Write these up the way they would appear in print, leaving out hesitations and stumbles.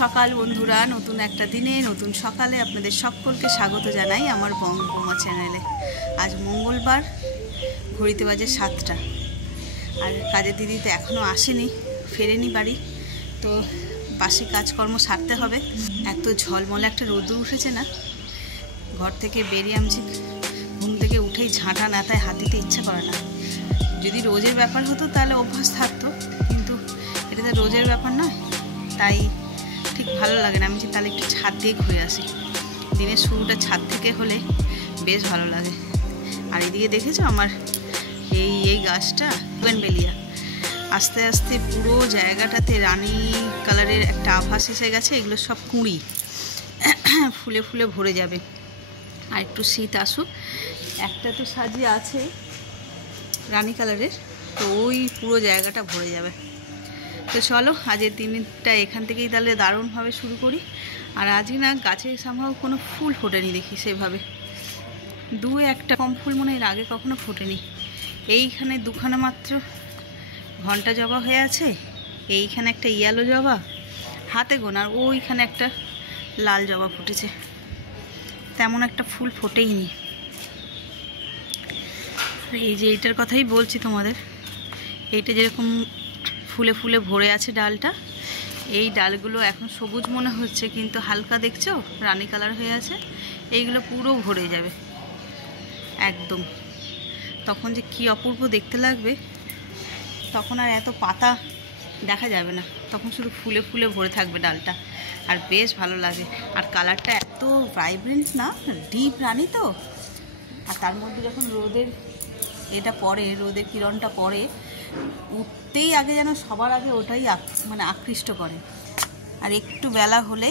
সকাল বন্ধুরা, নতুন একটা দিনে নতুন সকালে আপনাদের সকলকে স্বাগত জানাই আমার বঙ্গমা চ্যানেলে। আজ মঙ্গলবার, ঘড়িতে বাজে 7টা। আর কাজের দিদি তো এখনও আসেনি, ফেরেনি বাড়ি, তো বাসি কাজকর্ম সারতে হবে। এত ঝলমলে একটা রোদ উঠেছে না, ঘর থেকে বেরিয়ে আমি ঘুম থেকে উঠেই ঝাঁটা নাতায় হাত দিতে ইচ্ছা করে না। যদি রোজের ব্যাপার হতো তাহলে অভ্যাস থাকতো, কিন্তু এটা তো রোজের ব্যাপার নয়, তাই ঠিক ভালো লাগে না। আমি তাহলে একটু ছাদ দিয়ে ঘুরে আসি। দিনের শুরুটা ছাদ থেকে হলে বেশ ভালো লাগে। আর এদিকে দেখেছো আমার এই গাছটা বুগেনভেলিয়া, আস্তে আস্তে পুরো জায়গাটাতে রানী কালারের একটা আভাস এসে গেছে। এগুলো সব কুঁড়ি ফুলে ফুলে ভরে যাবে। আর একটু শীত আসুক, একটা তো সাজিয়ে আছে রানী কালারের, তো ওই পুরো জায়গাটা ভরে যাবে। তো চলো আজের দিনটা এখান থেকেই তাহলে দারুণভাবে শুরু করি। আর আজকে না গাছে সম্ভব কোনো ফুল ফোটেনি দেখি সেভাবে, দু একটা কম ফুল মনে এর আগে কখনো ফোটেনি। এইখানে দুখানা মাত্র ঘন্টা জবা হয়ে আছে, এইখানে একটা ইয়েলো জবা হাতে গোনা, আর ওইখানে একটা লাল জবা ফুটেছে। তেমন একটা ফুল ফোটেই নি। এই যে এইটার কথাই বলছি তোমাদের, এইটা যেরকম ফুলে ফুলে ভরে আছে ডালটা, এই ডালগুলো এখন সবুজ মনে হচ্ছে, কিন্তু হালকা দেখছো রানী কালার হয়ে আছে। এইগুলো পুরো ভরে যাবে একদম, তখন যে কি অপূর্ব দেখতে লাগবে। তখন আর এত পাতা দেখা যাবে না, তখন শুধু ফুলে ফুলে ভরে থাকবে ডালটা, আর বেশ ভালো লাগে। আর কালারটা এত ভাইব্রেন্ট না, ডিপ রানী তো। আর তার মধ্যে যখন রোদের এটা পড়ে, রোদের কিরণটা পড়ে, উঠতেই আগে যেন সবার আগে ওটাই মানে আকৃষ্ট করে। আর একটু বেলা হলে,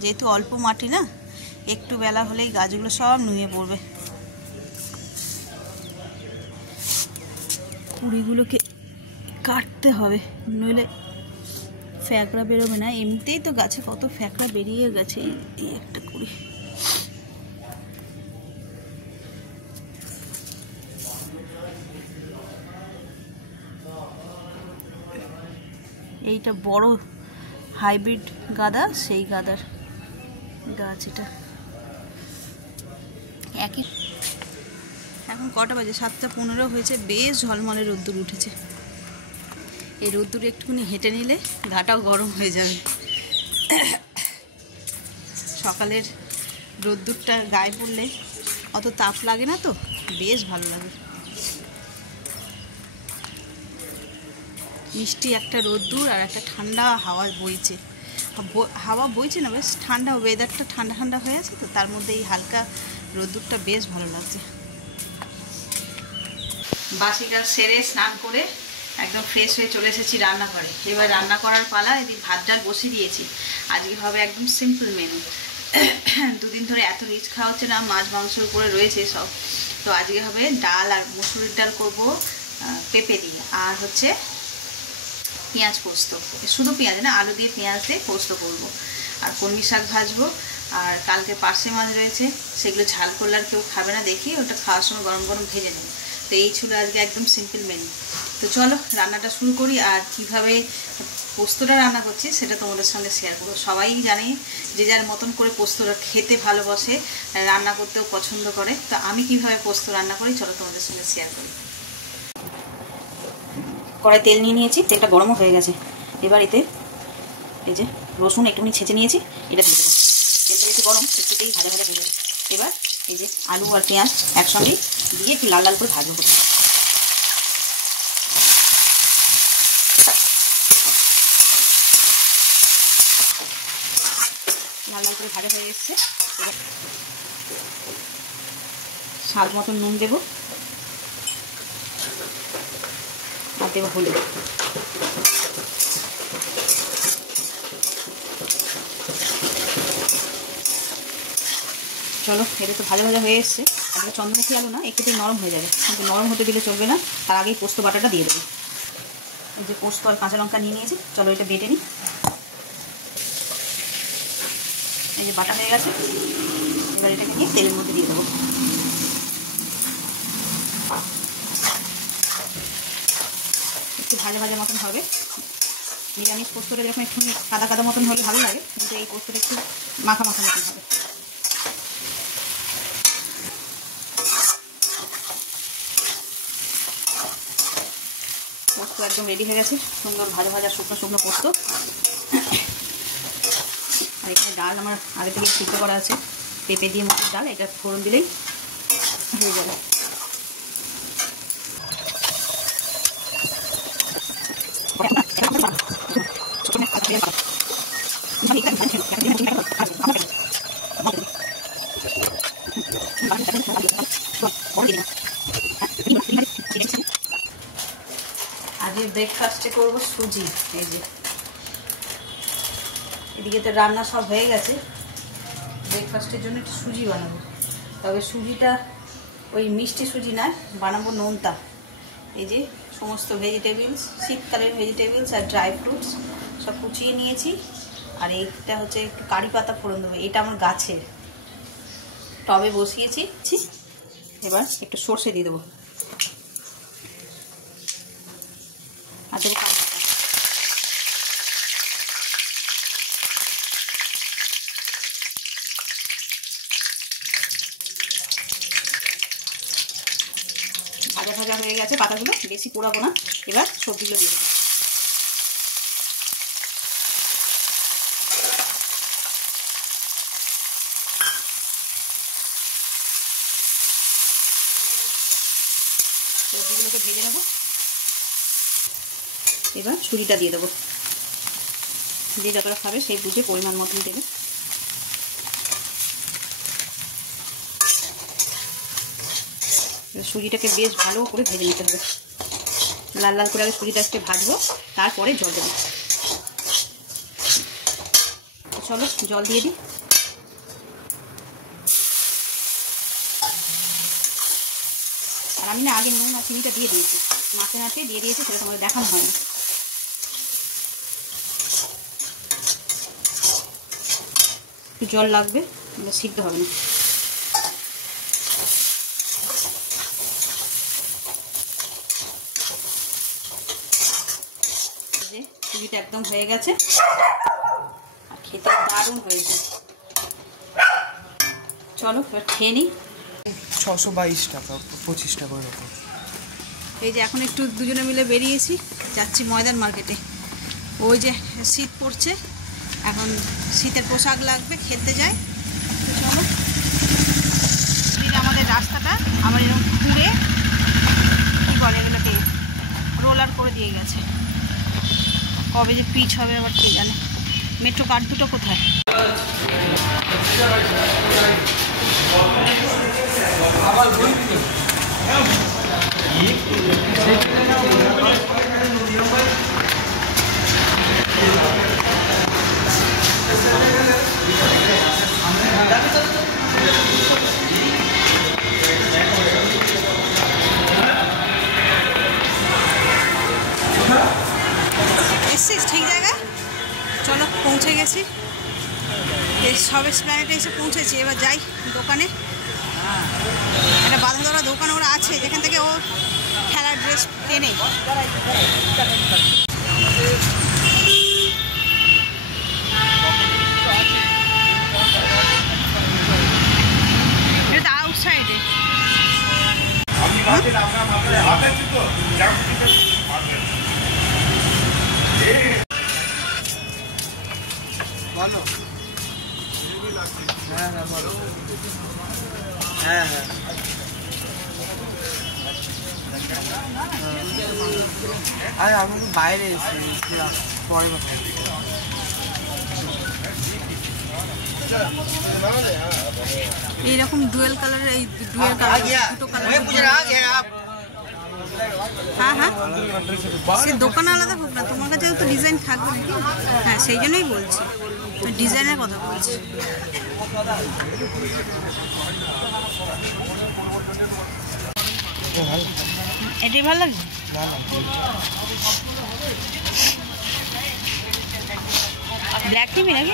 যেহেতু অল্প মাটি না, একটু বেলা হলেই গাছগুলো সব নুয়ে পড়বে। কুড়িগুলোকে কাটতে হবে, নইলে ফ্যাকড়া বেরোবে না। এমনিতেই তো গাছে কত ফ্যাকড়া বেরিয়ে গেছে। এই একটা কুড়ি, এইটা বড় হাইব্রিড গাঁদা, সেই গাঁদার গাছ এটা। একই এখন কটা বাজে? 7:15 হয়েছে। বেশ ঝলমলে রোদ্দুর উঠেছে। এই রোদ্দুরে একটুখানি হেঁটে নিলে গাটাও গরম হয়ে যাবে। সকালের রোদ্দুরটা গায়ে পড়লে অত তাপ লাগে না, তো বেশ ভালো লাগে। মিষ্টি একটা রোদ্দুর আর একটা ঠান্ডা হাওয়া বইছে। হাওয়া বইছে না, বেশ ঠান্ডা, ওয়েদারটা ঠান্ডা ঠান্ডা হয়ে আছে, তো তার মধ্যে এই হালকা রোদ্দুরটা বেশ ভালো লাগছে। বাসি কাজ সেরে স্নান করে একদম ফ্রেশ হয়ে চলে এসেছি রান্নাঘরে। এবার রান্না করার পালা। এদিকে ভাত ডাল বসিয়ে দিয়েছি। আজকে হবে একদম সিম্পল মেনু। দুদিন ধরে এত রিচ খাওয়া হচ্ছে না, মাছ মাংসের উপরে রয়েছে সব, তো আজকে হবে ডাল আর মুসুরির ডাল করবো পেঁপে দিয়ে, আর হচ্ছে পেঁয়াজ পোস্ত। শুধু পেঁয়াজ না, আলু দিয়ে পেঁয়াজ দিয়ে পোস্ত করবো। আর কলমি শাক ভাজবো। আর কালকে পার্শে মাছ রয়েছে, সেগুলো ঝাল করলে আর কেউ খাবে না দেখি, ওটা খাওয়ার সময় গরম গরম ভেজে নেব। তো এই ছিল আজকে একদম সিম্পল মেনু। তো চলো রান্নাটা শুরু করি। আর কিভাবে পোস্তটা রান্না করছি সেটা তোমাদের সঙ্গে শেয়ার করবো। সবাই জানে যে যার মতন করে পোস্তটা খেতে ভালোবাসে, রান্না করতেও পছন্দ করে। তো আমি কিভাবে পোস্ত রান্না করি চলো তোমাদের সঙ্গে শেয়ার করি। কড়াই তেল নিয়ে নিয়েছি, তেলটা গরমও হয়ে গেছে। এবার এতে এই যে রসুন একটুখানি ছেঁচে নিয়েছি, এটা দিয়ে দেবো। তেলটা একটু গরম, একটুতেই ভাজা ভাজা হয়ে যাবে। এবার এই যে আলু আর পেঁয়াজ একসঙ্গে দিয়ে একটু লাল লাল করে ভাজবো। লাল লাল করে ভাজা হয়ে এসছে। এবার স্বাদ মতন নুন দেবো, আর দেবো হলুদ। চলো এটা তো ভাজা ভাজা হয়ে এসছে। আর চন্দ্রমুখী আলু না, একটু নরম হয়ে যাবে, কিন্তু নরম হতে দিলে চলবে না। তার আগেই পোস্ত বাটাটা দিয়ে দেবো। এই যে পোস্ত আর কাঁচা লঙ্কা নিয়ে নিয়েছি, চলো এটা বেটে নিই। এই যে বাটা হয়ে গেছে, এবার এটাকে নিয়ে তেলের মধ্যে দিয়ে দেবো। একটু ভাজা ভাজা মতন হবে, নিরামিষ পোস্তটা যখন একটু কাদা কাদা মতন হলে ভালো লাগে, কিন্তু এই পোস্তটা একটু মাখা মাখা মতন হবে। পোস্ত একদম রেডি হয়ে গেছে, সুন্দর ভাজা ভাজা শুকনো শুকনো পোস্ত। আর এখানে ডাল আমার আগে থেকে সিদ্ধ করা আছে, পেঁপে দিয়ে মসুর ডাল, এটা ফোড়ন দিলেই হয়ে যাবে। আজকে ব্রেকফাস্টে করবো সুজি। এই যে এদিকে তো রান্না সব হয়ে গেছে, ব্রেকফাস্টের জন্য একটু সুজি বানাবো। তবে সুজিটা ওই মিষ্টি সুজি নয়, বানাবো নোনতা। এই যে সমস্ত ভেজিটেবলস, শীতকালের ভেজিটেবলস আর ড্রাই ফ্রুটস সব কুচিয়ে নিয়েছি। আর এইটা হচ্ছে একটু কারি পাতা ফোড়ন দেবো, এটা আমার গাছের, টবে বসিয়েছি। এবার একটু সর্ষে দিয়ে দেবো, আর দেবো কারি পাতা। ভাজা ভাজা হয়ে গেছে পাতাগুলো, বেশি পোড়াবো না। এবার সবজিগুলো দিয়ে দেবো। সবজিগুলোকে ভেজে নেব। এবার সুজিটা দিয়ে দেবো, যে যতটা খাবে সেই বুঝে পরিমাণ মতন দেবে। সুজিটাকে বেশ ভালো করে ভেজে নিতে হবে, লাল লাল করে আগে সুজিটাকে ভাজবো, তারপরে জল দেবো। চলো জল দিয়ে দিই। আর আমি না আগে নুন আর চিনিটা দিয়ে দিয়েছি, মাছে নাচে দিয়ে দিয়েছি, সেটা তোমাদের দেখানো হয়নি। একটু জল লাগবে, সিদ্ধ হবে না। সুজিটা একদম হয়ে গেছে, আর খেতে দারুণ হয়েছে। চলো এবার খেয়ে নিই। 622 টাকা, 25 টাকা এরকম। এই যে এখন একটু দুজনে মিলে বেরিয়েছি, যাচ্ছি ময়দান মার্কেটে। ওই যে শীত পড়ছে, এখন শীতের পোশাক লাগবে, খেলতে যাই। চলো, আমাদের রাস্তাটা আবার এরকম ঘুরে কী বলে এগুলোকে রোলার করে দিয়ে গেছে। কবে যে পিচ হবে আবার কে জানে। মেট্রো কার্ড দুটো কোথায়? এসছিস ঠিক জায়গায়? চলো পৌঁছে গেছি, সব এসপ্ল্যানেডে এসে পৌঁছেছি। এবার যাই দোকানে, একটা বাঁধা ধরা দোকান ওরা আছে, যেখান থেকে ও খেলার ড্রেস কেনে। এটা আউটসাইডে। বলো। হ্যাঁ হ্যাঁ বলো। হ্যাঁ হ্যাঁ আরে আমি তো বাইরে এসেছি, পরে কথা। এইরকম ডুয়েল কালারের, এই ডুয়েল কালার দুটো কালার। হ্যাঁ হ্যাঁ, সে দোকান আলাদা হোক না, তোমার কাছে তো ডিজাইন থাকবে নাকি? হ্যাঁ সেই জন্যই বলছি, ডিজাইনের কথা বলছি। এটাই ভালো লাগছে। ব্ল্যাক নিবি নাকি?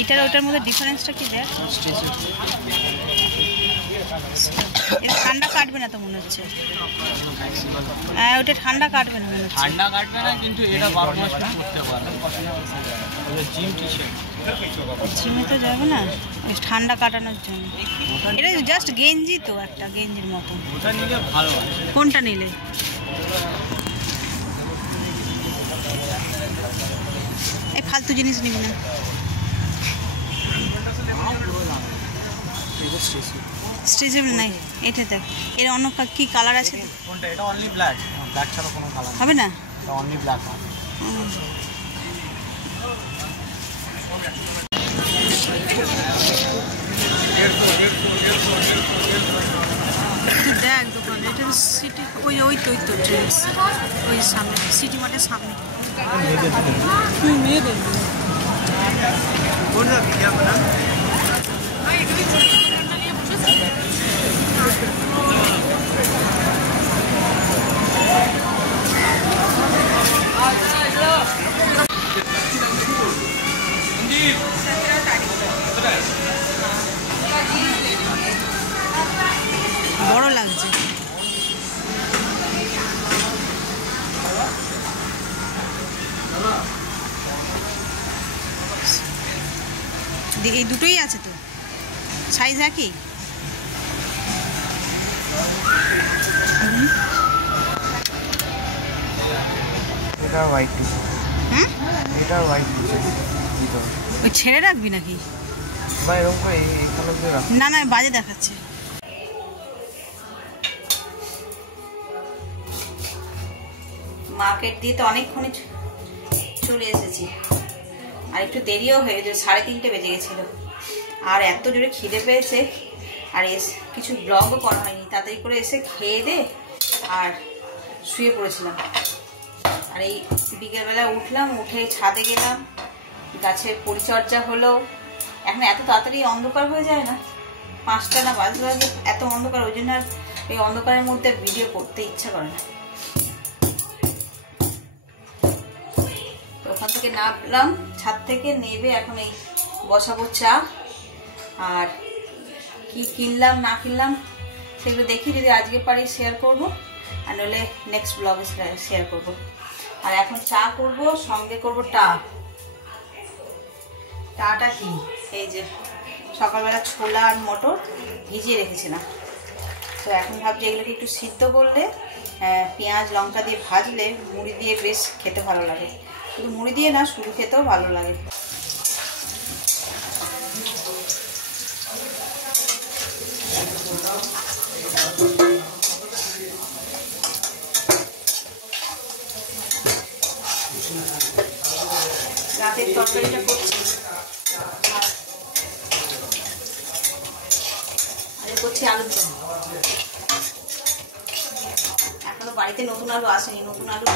এটার ওটার মধ্যে ডিফারেন্সটা কি দেখ? এটা ঠান্ডা কাটবে না তো মনে হচ্ছে। হ্যাঁ ওটা ঠান্ডা কাটবে না মনে হচ্ছে। ঠান্ডা কাটবে না, কিন্তু এটা 12 মাস করতে পারবে। জিম টি-শার্ট জিমে তো যাবে না, ওই ঠান্ডা কাটানোর জন্য। এটা জাস্ট গেঞ্জি তো, একটা গেঞ্জির মতো। ওটা নিলে ভালো হয়। কোনটা নিলে? এই ফালতু জিনিস নিবি না। স্ট্রেচেবল নাই এটা দেখ। এর অন্য কি কালার আছে? কোনটা? এটা অনলি ব্ল্যাক, ব্ল্যাক ছাড়া কোনো কালার হবে না? এটা অনলি ব্ল্যাক। দেখ দোকান, এটা সিটি ওই ওই তো ট্রেন্ডস, ওই সামনে সিটি মার্টের সামনে। তুই মেয়ে দেখবি বড় লাগছে। এই দুটোই আছে তো, সাইজ একই। এটা হোয়াইট টি-শার্ট। হ্যাঁ এটা হোয়াইট টি-শার্ট। ওই ছেড়ে রাখবি নাকি? বা এরকম করে এইখানে দিয়ে রাখ। না না বাজে দেখাচ্ছে। মার্কেট দিয়ে তো অনেকক্ষণই চলে এসেছি, আর একটু দেরিও হয়ে গেছে, 3:30 বেজে গেছিল। আর এত জোরে খিদে পেয়েছে, আর কিছু ব্লগও করা হয়নি। তাড়াতাড়ি করে এসে খেয়ে দে আর শুয়ে পড়েছিলাম। আর এই বিকেলবেলা উঠলাম, উঠে ছাদে গেলাম, গাছের পরিচর্যা হলো। এখন এত তাড়াতাড়ি অন্ধকার হয়ে যায় না, 5টা না বাজে বাজে এত অন্ধকার, ওই জন্য আর এই অন্ধকারের মধ্যে ভিডিও করতে ইচ্ছা করে না। ওখান থেকে নামলাম, ছাদ থেকে নেবে এখন এই বসাবো চা। আর কি কিনলাম না কিনলাম সেগুলো দেখি, যদি আজকে পারি শেয়ার করব, আর নইলে নেক্সট ব্লগে শেয়ার করব। আর এখন চা করব, সঙ্গে করব টাটা কি এই যে সকালবেলা ছোলা আর মটর ভিজিয়ে রেখেছিলাম, তো এখন ভাবছি এগুলোকে একটু সিদ্ধ করলে পেঁয়াজ লঙ্কা দিয়ে ভাজলে মুড়ি দিয়ে বেশ খেতে ভালো লাগে। শুধু মুড়ি দিয়ে না, শুধু খেতেও ভালো লাগে। রাতের তরকারিটা করছি, আর করছি আলুর দম। এখনো বাড়িতে নতুন আলু আসেনি, নতুন আলু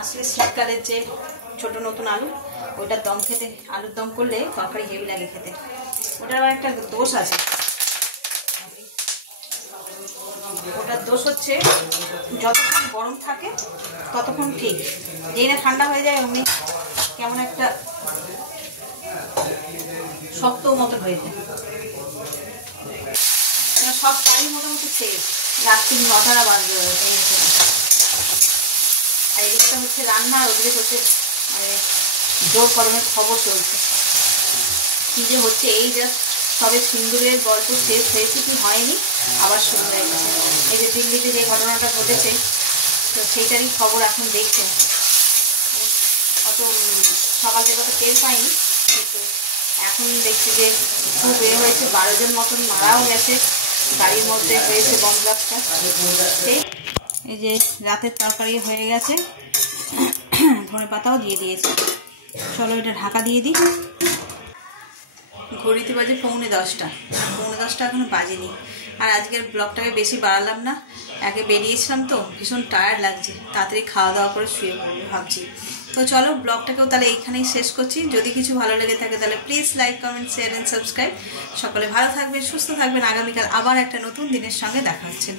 আসলে শীতকালের যে ছোট নতুন আলু, ওইটার দম খেতে, আলুর দম করলে তরকারি হেভি লাগে খেতে। ওটার আবার একটা দোষ আছে, ওটার দোষ হচ্ছে যতক্ষণ গরম থাকে ততক্ষণ ঠিক, যেই না ঠান্ডা হয়ে যায় অমনি কেমন একটা শক্ত মতো হয়ে যায়। সব কাজই মোটামুটি শেষ, রাত্রি 9টা বাজবে। আর এদিকটা হচ্ছে রান্না, আর ওদিকে হচ্ছে মানে জোর কদমের খবর চলছে। কী যে হচ্ছে, এই জাস্ট সবে সিন্দুরের গল্প শেষ হয়েছে কি হয়নি, আবার শুরু হয়ে গেছে। এই যে দিল্লিতে যে ঘটনাটা ঘটেছে, তো সেইটারই খবর এখন দেখছেন। অত সকাল থেকে তো টের পাইনি, কিন্তু এখন দেখছি যে খুব হয়েছে, 12 জন মতন মারাও গেছে, গাড়ির মধ্যে হয়েছে বম ব্লাস্টটা। এই যে রাতের তরকারি হয়ে গেছে, ধনে পাতাও দিয়ে দিয়েছে। চলো এটা ঢাকা দিয়ে দিই। ঘড়িতে বাজে 9:45, 9:45 এখনো বাজেনি। আর আজকের ব্লগটাকে বেশি বাড়ালাম না, একে বেরিয়েছিলাম তো ভীষণ টায়ার্ড লাগছে, তাড়াতাড়ি খাওয়া দাওয়া করে শুয়ে পড়বো ভাবছি। তো চলো ব্লগটাকেও তাহলে এইখানেই শেষ করছি। যদি কিছু ভালো লেগে থাকে তাহলে please like, comment, share and subscribe. সকলে ভালো থাকবেন, সুস্থ থাকবেন। আগামীকাল আবার একটা নতুন দিনের সঙ্গে দেখা হচ্ছে।